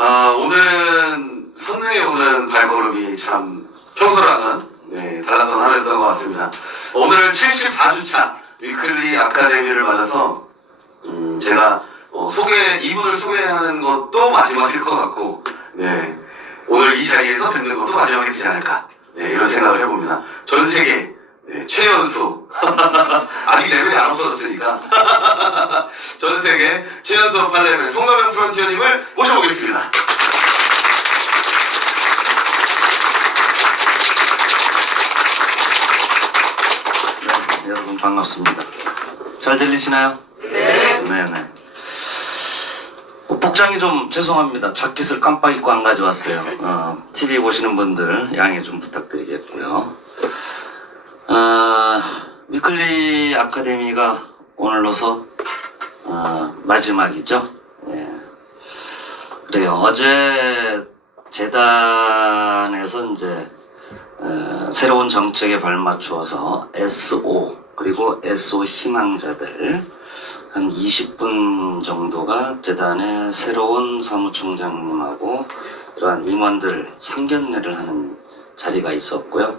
오늘은 성능에 오는 발걸음이 참 평소랑은 달랐던 하루였던 것 같습니다. 오늘은 74주차 위클리 아카데미를 맞아서 제가 이분을 소개하는 것도 마지막일 것 같고 오늘 이 자리에서 뵙는 것도 마지막이 되지 않을까 이런 생각을 해봅니다. 전 세계 최연소 아직 레벨이 안 없어졌으니까 전 세계 최연소 8레벨 송가명 프론티어님을 모셔보겠습니다. 네, 여러분 반갑습니다. 잘 들리시나요? 네. 네네. 복장이 좀 죄송합니다. 자켓을 깜빡 입고 안 가져왔어요. TV 보시는 분들 양해 좀 부탁드리겠고요. 위클리 아카데미가 오늘로서 마지막이죠. 그래요. 어제 재단에서 이제 새로운 정책에 발맞추어서 SO 그리고 SO 희망자들 한 20분 정도가 재단의 새로운 사무총장님하고 그러한 임원들 상견례를 하는 자리가 있었고요.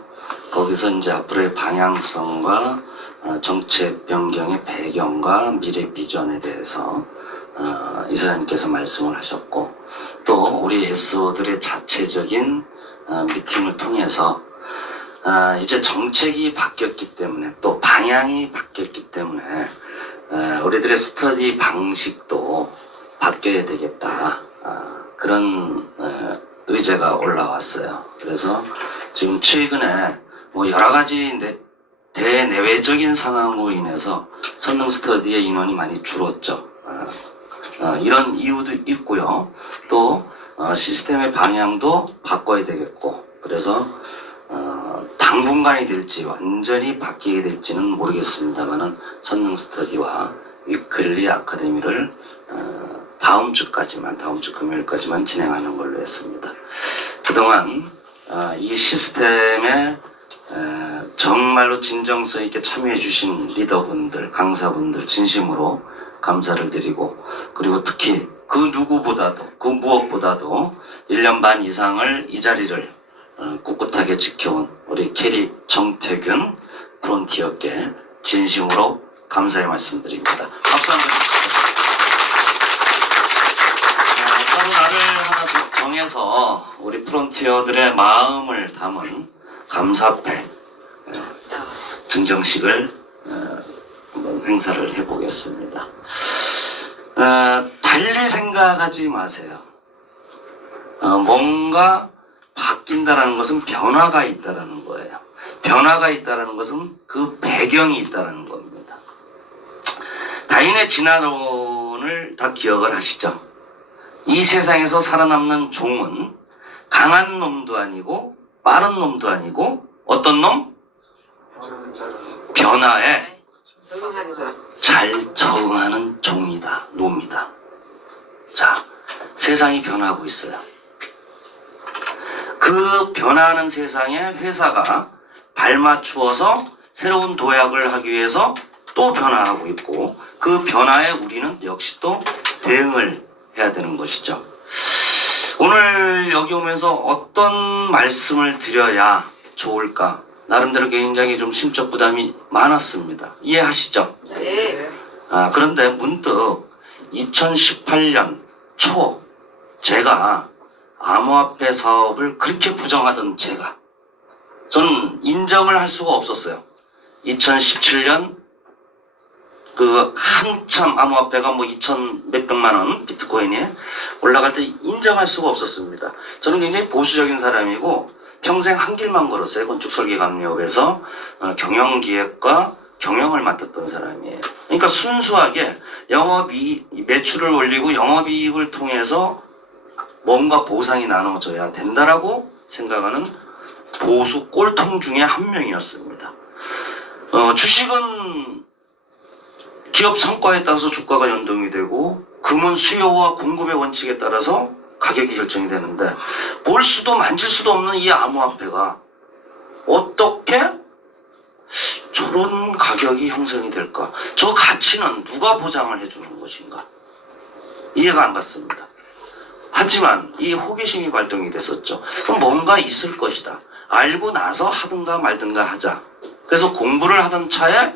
거기서 이제 앞으로의 방향성과 정책 변경의 배경과 미래 비전에 대해서 이사장님께서 말씀을 하셨고, 또 우리 SO들의 자체적인 미팅을 통해서 이제 정책이 바뀌었기 때문에 또 방향이 바뀌었기 때문에 우리들의 스터디 방식도 바뀌어야 되겠다, 그런 의제가 올라왔어요. 그래서 지금 최근에 여러 가지 대내외적인 상황으로 인해서 선능 스터디의 인원이 많이 줄었죠. 이런 이유도 있고요. 또 시스템의 방향도 바꿔야 되겠고, 그래서 당분간이 될지 완전히 바뀌게 될지는 모르겠습니다만은 선능 스터디와 위클리 아카데미를 다음 주 금요일까지만 진행하는 걸로 했습니다. 그동안 이 시스템에 정말로 진정성 있게 참여해 주신 리더분들, 강사분들 진심으로 감사를 드리고, 그리고 특히 그 누구보다도, 그 무엇보다도 1년 반 이상을 이 자리를 꿋꿋하게 지켜온 우리 캐리 정태균 프론티어께 진심으로 감사의 말씀드립니다. 박수 한번 주시죠. 따로 날을 하나 정해서 우리 프론티어들의 마음을 담은 감사패 증정식을 한번 행사를 해보겠습니다. 달리 생각하지 마세요. 뭔가 바뀐다라는 것은 변화가 있다라는 거예요. 변화가 있다라는 것은 그 배경이 있다라는 겁니다. 다인의 진화론을 다 기억을 하시죠? 이 세상에서 살아남는 종은 강한 놈도 아니고 빠른 놈도 아니고 어떤 놈? 변화에 잘 적응하는 종이다, 놈이다. 자, 세상이 변하고 있어요. 그 변화하는 세상에 회사가 발맞추어서 새로운 도약을 하기 위해서 또 변화하고 있고, 그 변화에 우리는 역시 또 대응을 해야 되는 것이죠. 오늘 여기 오면서 어떤 말씀을 드려야 좋을까? 나름대로 굉장히 좀 심적 부담이 많았습니다. 이해하시죠? 네. 그런데 문득 2018년 초 제가 암호화폐 사업을 그렇게 부정하던 저는 인정을 할 수가 없었어요. 2017년 그 한참 암호화폐가 2천 몇백만 원 비트코인이 올라갈 때 인정할 수가 없었습니다. 저는 굉장히 보수적인 사람이고 평생 한 길만 걸었어요. 건축설계감리업에서 경영기획과 경영을 맡았던 사람이에요. 그러니까 순수하게 매출을 올리고 영업이익을 통해서 뭔가 보상이 나눠져야 된다라고 생각하는 보수 꼴통 중에 한 명이었습니다. 주식은 기업 성과에 따라서 주가가 연동이 되고, 금은 수요와 공급의 원칙에 따라서 가격이 결정이 되는데, 볼 수도 만질 수도 없는 이 암호화폐가 어떻게 저런 가격이 형성이 될까? 저 가치는 누가 보장을 해주는 것인가? 이해가 안 갔습니다. 하지만 이 호기심이 발동이 됐었죠. 그럼 뭔가 있을 것이다. 알고 나서 하든가 말든가 하자. 그래서 공부를 하던 차에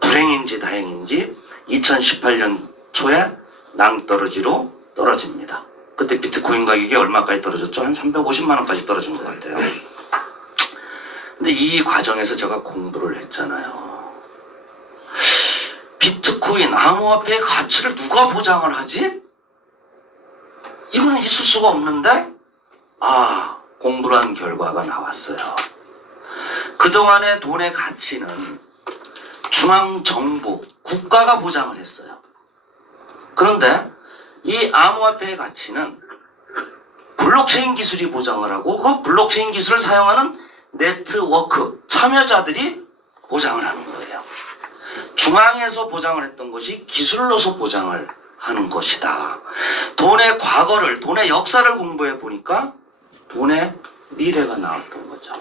불행인지 다행인지 2018년 초에 낭떠러지로 떨어집니다. 그때 비트코인 가격이 얼마까지 떨어졌죠? 한 350만 원까지 떨어진 것 같아요. 근데 이 과정에서 제가 공부를 했잖아요. 비트코인, 암호화폐의 가치를 누가 보장을 하지? 이거는 있을 수가 없는데? 공부를 한 결과가 나왔어요. 그동안의 돈의 가치는 중앙정부, 국가가 보장을 했어요. 그런데 이 암호화폐의 가치는 블록체인 기술이 보장을 하고 그 블록체인 기술을 사용하는 네트워크, 참여자들이 보장을 하는 거예요. 중앙에서 보장을 했던 것이 기술로서 보장을 하는 것이다. 돈의 과거를, 돈의 역사를 공부해 보니까 돈의 미래가 나왔던 거죠.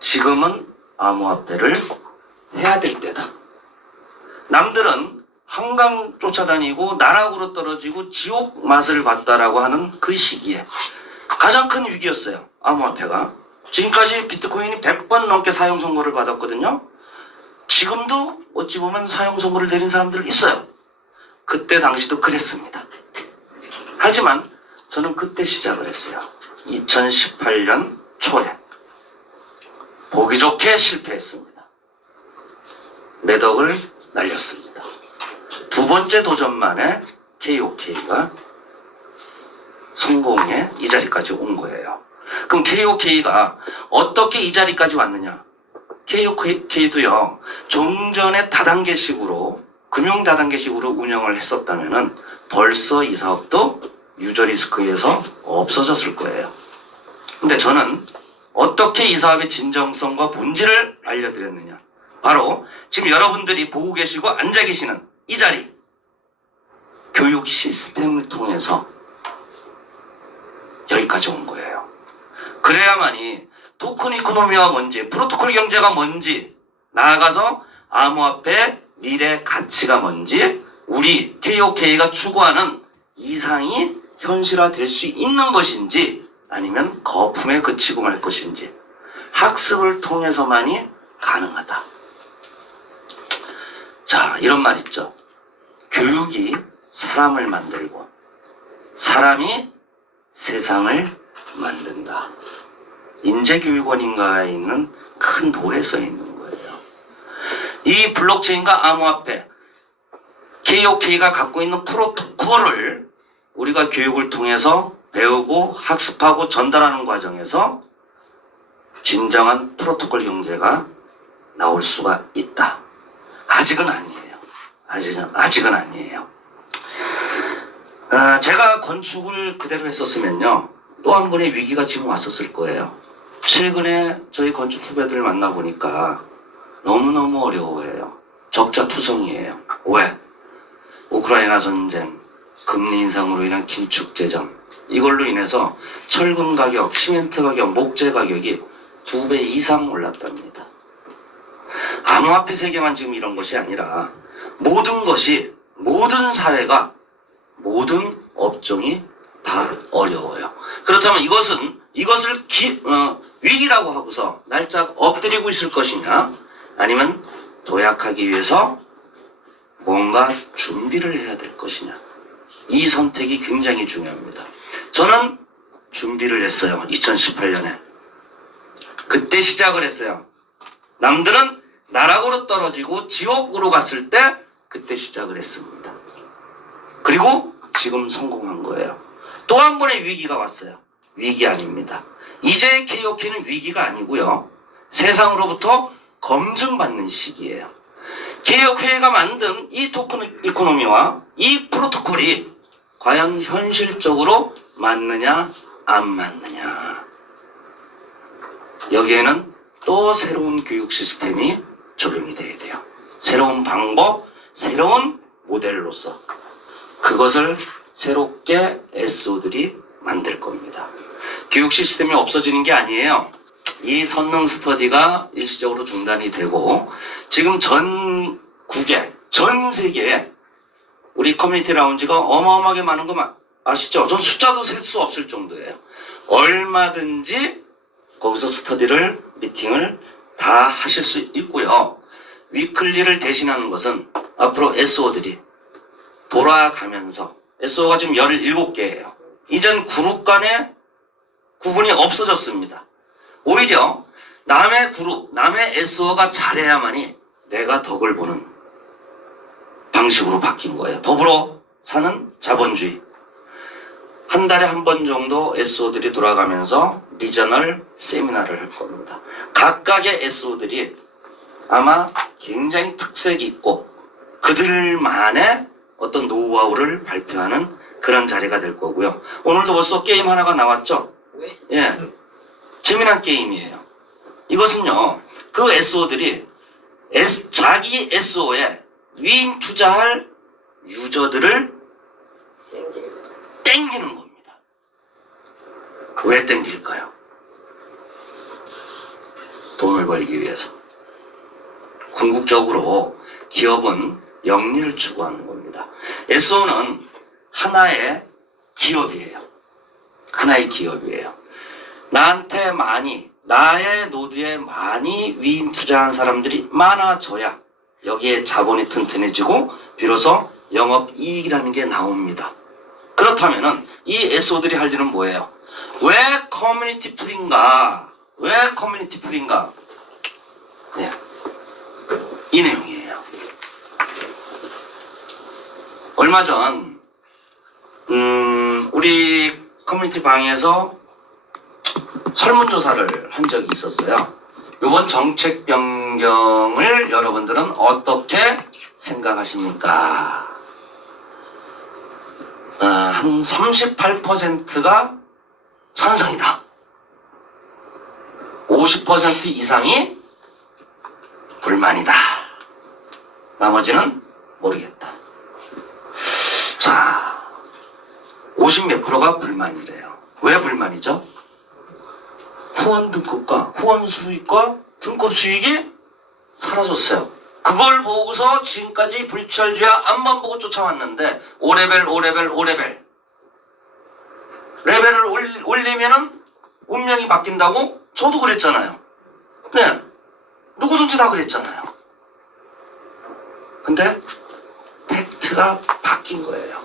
지금은 암호화폐를 해야 될 때다. 남들은 한강 쫓아다니고 나락으로 떨어지고 지옥 맛을 봤다라고 하는 그 시기에 가장 큰 위기였어요. 암호화폐가. 지금까지 비트코인이 100번 넘게 사용 선고를 받았거든요. 지금도 어찌 보면 사용 선고를 내린 사람들 있어요. 그때 당시도 그랬습니다. 하지만 저는 그때 시작을 했어요. 2018년 초에. 보기 좋게 실패했습니다. 몇 억을 날렸습니다. 두 번째 도전만에 KOK가 성공의 이 자리까지 온 거예요. 그럼 KOK가 어떻게 이 자리까지 왔느냐? KOK도요, 종전의 다단계식으로, 금융 다단계식으로 운영을 했었다면은 벌써 이 사업도 유저 리스크에서 없어졌을 거예요. 근데 저는 어떻게 이 사업의 진정성과 본질을 알려드렸느냐? 바로 지금 여러분들이 보고 계시고 앉아 계시는 이 자리, 교육 시스템을 통해서 여기까지 온 거예요. 그래야만이 토큰 이코노미가 뭔지, 프로토콜 경제가 뭔지, 나아가서 암호화폐 미래 가치가 뭔지, 우리 KOK가 추구하는 이상이 현실화될 수 있는 것인지, 아니면 거품에 그치고 말 것인지, 학습을 통해서만이 가능하다. 자, 이런 말 있죠. 교육이 사람을 만들고 사람이 세상을 만든다. 인재교육원인가에 있는 큰 돌에 써 있는 거예요. 이 블록체인과 암호화폐, KOK가 갖고 있는 프로토콜을 우리가 교육을 통해서 배우고 학습하고 전달하는 과정에서 진정한 프로토콜 경제가 나올 수가 있다. 아직은 아니에요. 아직은 아니에요. 제가 건축을 그대로 했었으면요, 또 한 번의 위기가 지금 왔었을 거예요. 최근에 저희 건축 후배들 만나보니까 너무너무 어려워해요. 적자투성이에요. 왜? 우크라이나 전쟁, 금리 인상으로 인한 긴축 재정, 이걸로 인해서 철근 가격, 시멘트 가격, 목재 가격이 2배 이상 올랐답니다. 암호화폐 세계만 지금 이런 것이 아니라 모든 것이, 모든 사회가, 모든 업종이 다 어려워요. 그렇다면 이것을 위기라고 하고서 날짝 엎드리고 있을 것이냐, 아니면 도약하기 위해서 뭔가 준비를 해야 될 것이냐, 이 선택이 굉장히 중요합니다. 저는 준비를 했어요. 2018년에 그때 시작을 했어요. 남들은 나락으로 떨어지고 지옥으로 갔을 때 그때 시작을 했습니다. 그리고 지금 성공한 거예요. 또 한 번의 위기가 왔어요. 위기 아닙니다. 이제 KOK는 위기가 아니고요, 세상으로부터 검증받는 시기예요. KOK가 만든 이 토큰 이코노미와 이 프로토콜이 과연 현실적으로 맞느냐 안 맞느냐, 여기에는 또 새로운 교육 시스템이 적용이 돼야 돼요. 새로운 방법, 새로운 모델로서 그것을 새롭게 SO들이 만들 겁니다. 교육 시스템이 없어지는 게 아니에요. 이 선능 스터디가 일시적으로 중단이 되고 지금 전국에, 전 세계에 우리 커뮤니티 라운지가 어마어마하게 많은 거 아시죠? 전 숫자도 셀 수 없을 정도예요. 얼마든지 거기서 스터디를, 미팅을 다 하실 수 있고요. 위클리를 대신하는 것은 앞으로 SO들이 돌아가면서, SO가 지금 17개예요. 이전 그룹 간의 구분이 없어졌습니다. 오히려 남의 그룹, 남의 SO가 잘해야만이 내가 덕을 보는 방식으로 바뀐 거예요. 더불어 사는 자본주의. 한 달에 한 번 정도 SO들이 돌아가면서 리저널 세미나를 할 겁니다. 각각의 SO들이 아마 굉장히 특색이 있고 그들만의 어떤 노하우를 발표하는 그런 자리가 될 거고요. 오늘도 벌써 게임 하나가 나왔죠? 예. 재미난 게임이에요. 이것은요, 그 SO들이 자기 SO에 위임 투자할 유저들을 땡기는 겁니다. 왜 땡길까요? 돈을 벌기 위해서. 궁극적으로 기업은 영리를 추구하는 겁니다. SO는 하나의 기업이에요. 하나의 기업이에요. 나한테 많이, 나의 노드에 많이 위임 투자한 사람들이 많아져야 여기에 자본이 튼튼해지고 비로소 영업이익이라는 게 나옵니다. 그렇다면은 이 SO들이 할 일은 뭐예요? 왜 커뮤니티 풀인가? 왜 커뮤니티 풀인가? 네. 이 내용이에요. 얼마 전 우리 커뮤니티 방에서 설문조사를 한 적이 있었어요. 이번 정책 변경을 여러분들은 어떻게 생각하십니까? 한 38%가 찬성이다. 50% 이상이 불만이다. 나머지는 모르겠다. 자, 50몇 프로가 불만이래요. 왜 불만이죠? 후원 등급과 후원 수익과 등급 수익이 사라졌어요. 그걸 보고서 지금까지 불철주야 앞만 보고 쫓아왔는데 5레벨 레벨을 올리면은 운명이 바뀐다고 저도 그랬잖아요. 네, 누구든지 다 그랬잖아요. 근데 팩트가 바뀐 거예요.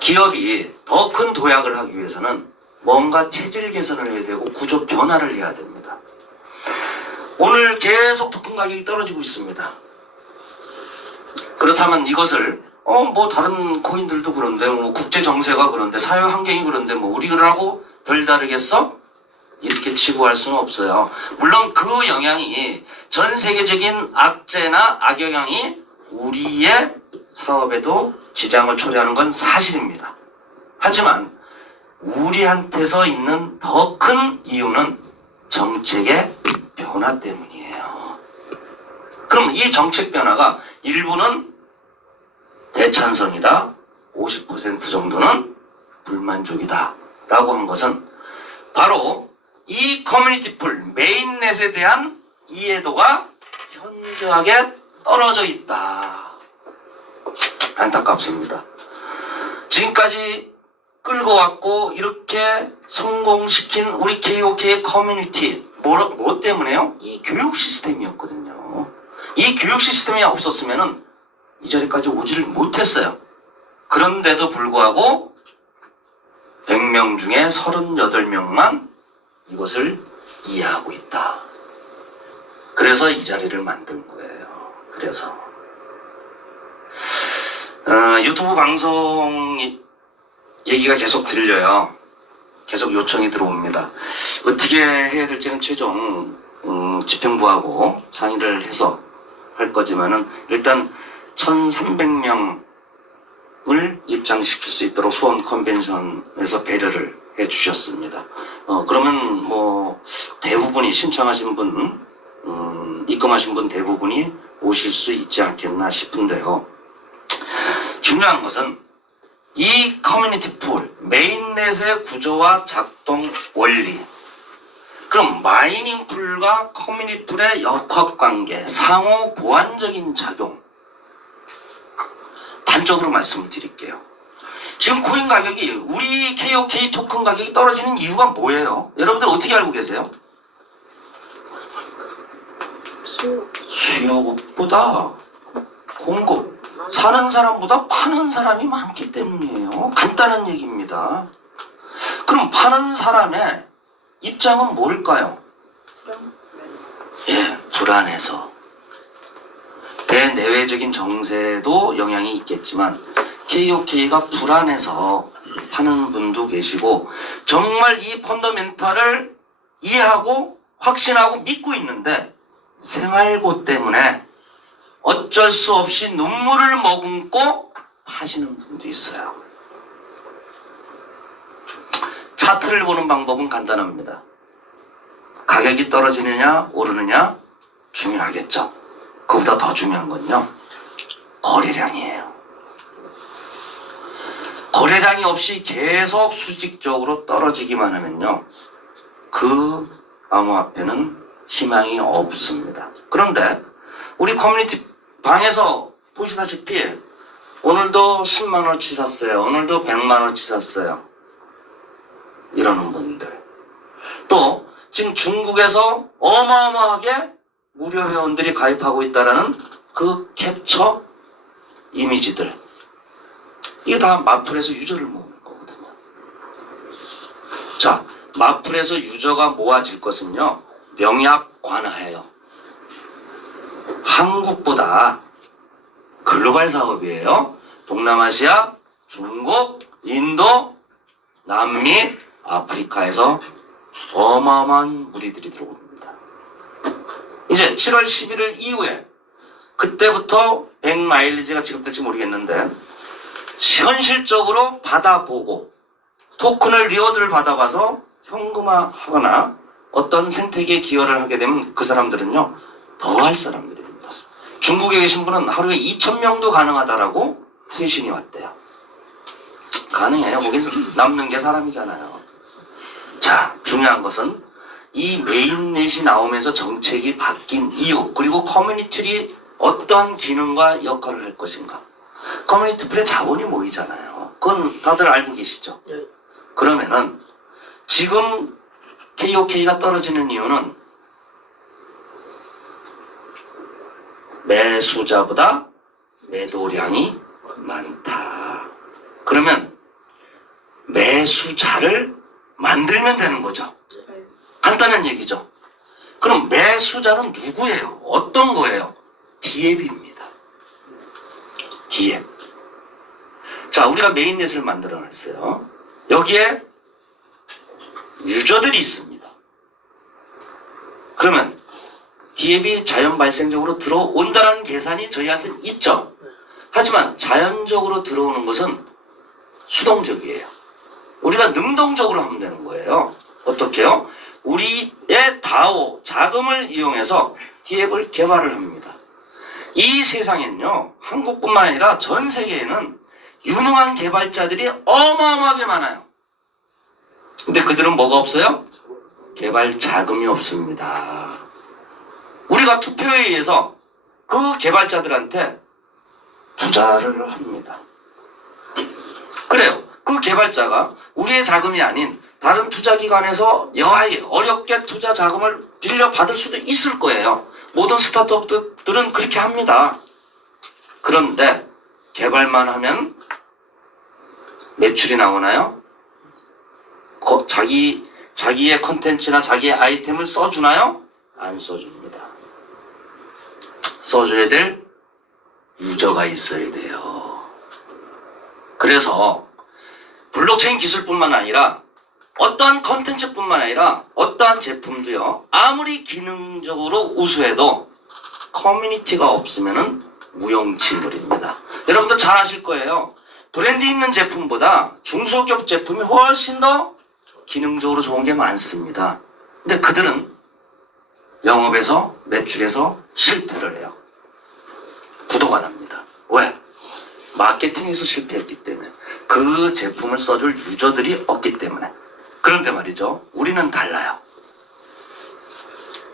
기업이 더 큰 도약을 하기 위해서는 뭔가 체질 개선을 해야 되고 구조 변화를 해야 됩니다. 오늘 계속 토큰 가격이 떨어지고 있습니다. 그렇다면 이것을 뭐 다른 코인들도 그런데 뭐 국제 정세가 그런데 사회 환경이 그런데 뭐 우리라고 별다르겠어? 이렇게 치부할 수는 없어요. 물론 그 영향이 전 세계적인 악재나 악영향이 우리의 사업에도 지장을 초래하는 건 사실입니다. 하지만 우리한테서 있는 더 큰 이유는 정책의 변화 때문이에요. 그럼 이 정책 변화가 일부는 대찬성이다, 50% 정도는 불만족이다 라고 한 것은 바로 이 커뮤니티 풀 메인넷에 대한 이해도가 현저하게 떨어져 있다. 안타깝습니다. 지금까지 끌고 왔고 이렇게 성공시킨 우리 KOK의 커뮤니티 뭐 때문에요? 이 교육 시스템이었거든요. 이 교육 시스템이 없었으면은 이 자리까지 오지를 못했어요. 그런데도 불구하고 100명 중에 38명만 이것을 이해하고 있다. 그래서 이 자리를 만든 거예요. 그래서 유튜브 방송 얘기가 계속 들려요. 계속 요청이 들어옵니다. 어떻게 해야 될지는 최종 집행부하고 상의를 해서 할 거지만은 일단 1300명을 입장시킬 수 있도록 수원 컨벤션에서 배려를 해 주셨습니다. 그러면 뭐 대부분이 신청하신 분, 입금하신 분 대부분이 오실 수 있지 않겠나 싶은데요. 중요한 것은 이 커뮤니티 풀, 메인넷의 구조와 작동 원리. 그럼 마이닝 풀과 커뮤니티 풀의 역학관계, 상호 보완적인 작용. 단적으로 말씀을 드릴게요. 지금 코인 가격이 우리 KOK 토큰 가격이 떨어지는 이유가 뭐예요? 여러분들 어떻게 알고 계세요? 수요보다 공급, 사는 사람보다 파는 사람이 많기 때문이에요. 간단한 얘기입니다. 그럼 파는 사람의 입장은 뭘까요? 예, 불안해서. 대내외적인 정세도 영향이 있겠지만 KOK가 불안해서 파는 분도 계시고, 정말 이 펀더멘탈을 이해하고 확신하고 믿고 있는데 생활고 때문에 어쩔 수 없이 눈물을 머금고 파시는 분도 있어요. 차트를 보는 방법은 간단합니다. 가격이 떨어지느냐 오르느냐 중요하겠죠. 그보다 더 중요한 건요, 거래량이에요. 거래량이 없이 계속 수직적으로 떨어지기만 하면요, 그 암호화폐는 희망이 없습니다. 그런데 우리 커뮤니티 방에서 보시다시피 오늘도 10만원어치 샀어요. 오늘도 100만원어치 샀어요. 이러는 분들. 또 지금 중국에서 어마어마하게 무료 회원들이 가입하고 있다라는 그 캡처 이미지들. 이게 다 마플에서 유저를 모으는 거거든요. 자, 마플에서 유저가 모아질 것은요, 명약 관하예요. 한국보다 글로벌 사업이에요. 동남아시아, 중국, 인도, 남미, 아프리카에서 어마어마한 무리들이 들어옵니다. 이제 7월 11일 이후에 그때부터 100마일리지가 지급될지 모르겠는데 현실적으로 받아보고 토큰을 리워드를 받아봐서 현금화하거나 어떤 생태계에 기여를 하게 되면 그 사람들은요, 더 할 사람들입니다. 중국에 계신 분은 하루에 2,000명도 가능하다라고 회신이 왔대요. 가능해요. 거기서 남는 게 사람이잖아요. 자, 중요한 것은 이 메인넷이 나오면서 정책이 바뀐 이유, 그리고 커뮤니티들이 어떠한 기능과 역할을 할 것인가. 커뮤니티들의 자본이 모이잖아요. 그건 다들 알고 계시죠? 네. 그러면은 지금 KOK가 떨어지는 이유는 매수자보다 매도량이 많다. 그러면 매수자를 만들면 되는 거죠. 간단한 얘기죠. 그럼 매수자는 누구예요? 어떤 거예요? DApp입니다. DApp. 자, 우리가 메인넷을 만들어 놨어요. 여기에 유저들이 있습니다. 그러면 DApp이 자연 발생적으로 들어온다는 계산이 저희한테는 있죠. 하지만 자연적으로 들어오는 것은 수동적이에요. 우리가 능동적으로 하면 되는 거예요. 어떻게요? 우리의 DAO 자금을 이용해서 DApp을 개발을 합니다. 이 세상엔요, 한국뿐만 아니라 전 세계에는 유능한 개발자들이 어마어마하게 많아요. 근데 그들은 뭐가 없어요? 개발 자금이 없습니다. 우리가 투표에 의해서 그 개발자들한테 투자를 합니다. 그래요. 그 개발자가 우리의 자금이 아닌 다른 투자기관에서 여하에 어렵게 투자 자금을 빌려 받을 수도 있을 거예요. 모든 스타트업들은 그렇게 합니다. 그런데 개발만 하면 매출이 나오나요? 자기의 컨텐츠나 자기의 아이템을 써주나요? 안 써줍니다. 써줘야 될 유저가 있어야 돼요. 그래서 블록체인 기술뿐만 아니라 어떠한 컨텐츠뿐만 아니라 어떠한 제품도요, 아무리 기능적으로 우수해도 커뮤니티가 없으면은 무용지물입니다. 여러분들 잘 아실 거예요. 브랜드 있는 제품보다 중소기업 제품이 훨씬 더 기능적으로 좋은 게 많습니다. 근데 그들은 영업에서 매출에서 실패를 해요. 부도가 납니다. 왜? 마케팅에서 실패했기 때문에. 그 제품을 써줄 유저들이 없기 때문에. 그런데 말이죠, 우리는 달라요.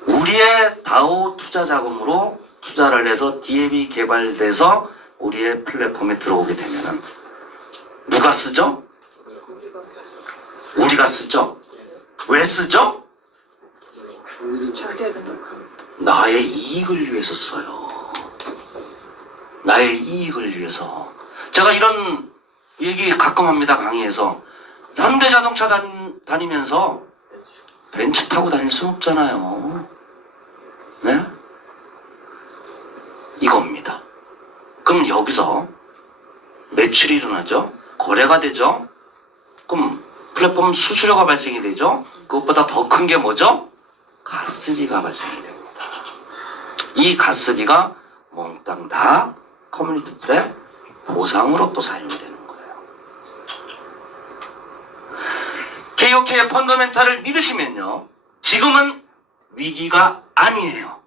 우리의 DAO 투자 자금으로 투자를 해서 DApp이 개발돼서 우리의 플랫폼에 들어오게 되면은 누가 쓰죠? 우리가 쓰죠? 왜 쓰죠? 자기가 등록하는 나의 이익을 위해서 써요. 나의 이익을 위해서. 제가 이런 얘기 가끔 합니다, 강의에서. 현대자동차 다니면서 벤츠 타고 다닐 순 없잖아요. 네? 이겁니다. 그럼 여기서 매출이 일어나죠? 거래가 되죠? 그럼 플랫폼 수수료가 발생이 되죠? 그것보다 더 큰 게 뭐죠? 가스비가 발생이 됩니다. 이 가스비가 몽땅 다 커뮤니티 플의 보상으로 또 사용이 되는 거예요. KOK의 펀더멘탈을 믿으시면요, 지금은 위기가 아니에요.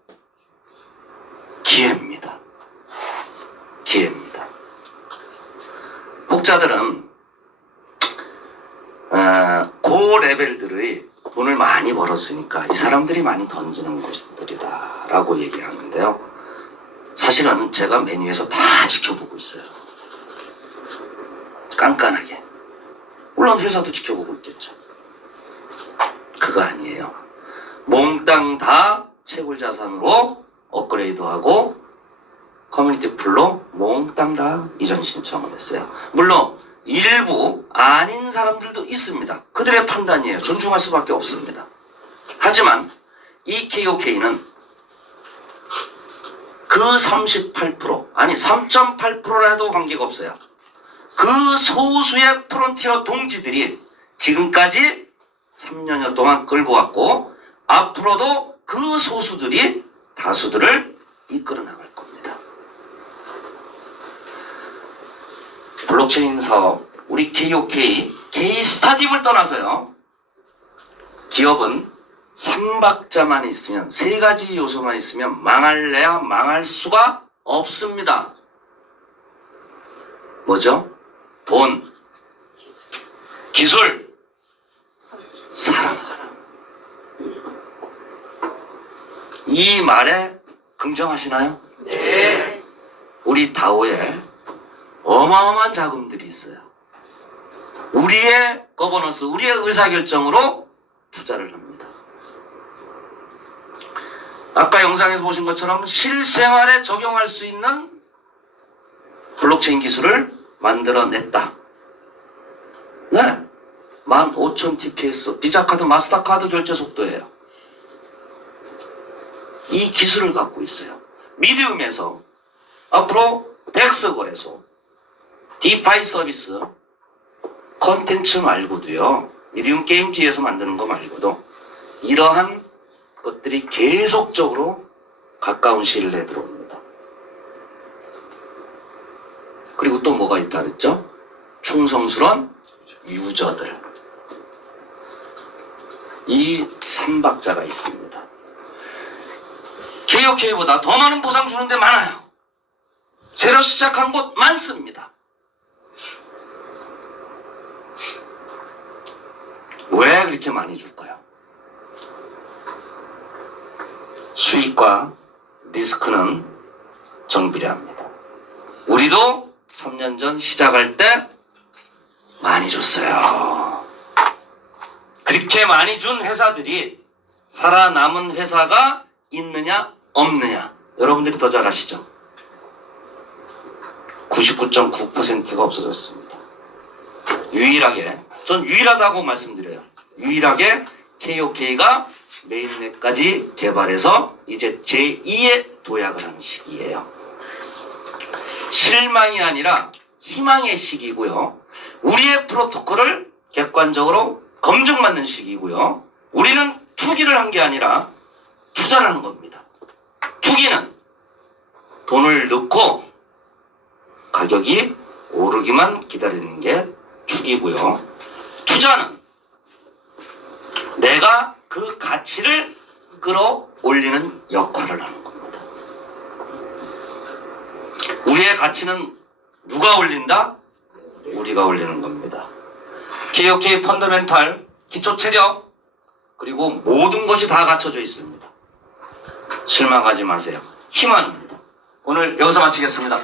기회입니다. 기회입니다. 혹자들은 고 레벨들의 돈을 많이 벌었으니까 이 사람들이 많이 던지는 것들이다 라고 얘기를 하는데요, 사실은 제가 메뉴에서 다 지켜보고 있어요. 깐깐하게. 물론 회사도 지켜보고 있겠죠. 그거 아니에요. 몽땅 다 채굴 자산으로 업그레이드하고 커뮤니티 풀로 몽땅 다 이전 신청을 했어요. 물론 일부 아닌 사람들도 있습니다. 그들의 판단이에요. 존중할 수밖에 없습니다. 하지만 이 KOK는 그 38% 아니 3.8%라도 관계가 없어요. 그 소수의 프론티어 동지들이 지금까지 3년여 동안 끌고 왔고 앞으로도 그 소수들이 다수들을 이끌어 나갈 겁니다. 블록체인 사업, 우리 KOK, K-스타디움을 떠나서요, 기업은 3박자만 있으면, 3가지 요소만 있으면 망할래야 망할 수가 없습니다. 뭐죠? 돈, 기술, 사랑. 이 말에 긍정하시나요? 네. 우리 다오에 어마어마한 자금들이 있어요. 우리의 거버넌스, 우리의 의사결정으로 투자를 합니다. 아까 영상에서 보신 것처럼 실생활에 적용할 수 있는 블록체인 기술을 만들어냈다. 네, 15,000 TPS 비자카드, 마스터카드 결제 속도예요. 이 기술을 갖고 있어요. 미디움에서 앞으로 덱스 거래소, 디파이 서비스, 컨텐츠 말고도요, 미디움 게임기에서 만드는 거 말고도 이러한 것들이 계속적으로 가까운 시일 내에 들어옵니다. 그리고 또 뭐가 있다 그랬죠? 충성스러운 유저들. 이 3박자가 있습니다. KOK보다 더 많은 보상 주는 데 많아요. 새로 시작한 곳 많습니다. 왜 그렇게 많이 줄까요? 수익과 리스크는 정비례합니다. 우리도 3년 전 시작할 때 많이 줬어요. 그렇게 많이 준 회사들이 살아남은 회사가 있느냐 없느냐, 여러분들이 더 잘 아시죠? 99.9%가 없어졌습니다. 유일하게, 전 유일하다고 말씀드려요. 유일하게 KOK가 메인넷까지 개발해서 이제 제2의 도약을 하는 시기예요. 실망이 아니라 희망의 시기고요. 우리의 프로토콜을 객관적으로 검증받는 시기고요. 우리는 투기를 한 게 아니라 투자를 하는 겁니다. 투기는 돈을 넣고 가격이 오르기만 기다리는 게 투기고요. 투자는 내가 그 가치를 끌어올리는 역할을 하는 겁니다. 우리의 가치는 누가 올린다? 우리가 올리는 겁니다. KOK 펀더멘탈, 기초 체력, 그리고 모든 것이 다 갖춰져 있습니다. 실망하지 마세요. 희망입니다. 오늘 여기서 마치겠습니다.